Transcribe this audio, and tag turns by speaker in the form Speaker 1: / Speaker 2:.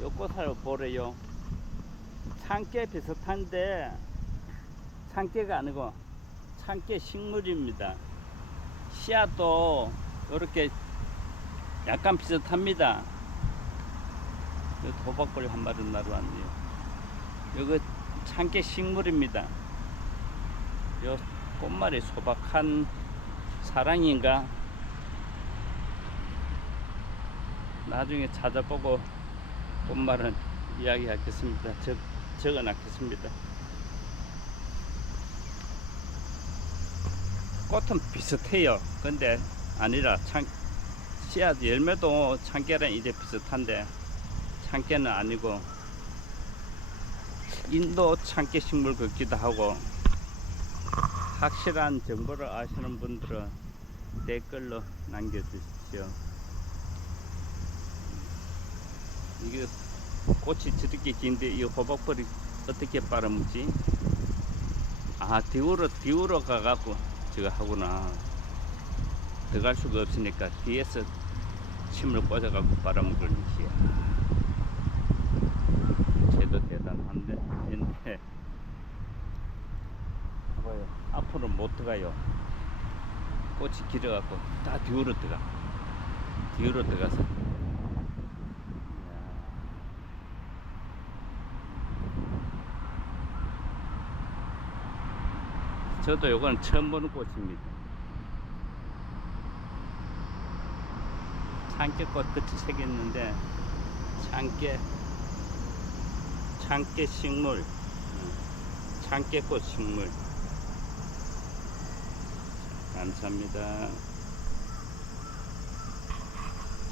Speaker 1: 요 꽃을 보래요. 참깨 비슷한데 참깨가 아니고 참깨 식물입니다. 씨앗도 이렇게 약간 비슷합니다. 요 도박벌 한 마리 나러 왔네요. 이거 참깨 식물입니다. 요 꽃말이 소박한 사랑인가? 나중에 찾아보고 꽃말은 이야기하겠습니다. 적, 적어 놨겠습니다. 꽃은 비슷해요. 근데 아니라 참, 씨앗 열매도 참깨랑 이제 비슷한데 참깨는 아니고 인도 참깨 식물 같기도 하고 확실한 정보를 아시는 분들은 댓글로 남겨주십시오. 이게 꽃이 저렇게 긴데 이 호박벌이 어떻게 빨아먹지? 아 뒤로 뒤로 가갖고 저거 하구나. 들어갈 수가 없으니까 뒤에서 침을 꽂아갖고 빨아먹을 짓이야. 쟤도 대단한데 근데 봐봐요. 앞으로 못 들어가요. 꽃이 길어갖고 다 뒤로 들어가. 뒤로 들어가서 이야. 저도 요건 처음 보는 꽃입니다. 참깨꽃 끝이 생겼는데 참깨 참깨 식물 음, 참깨꽃 식물 감사합니다.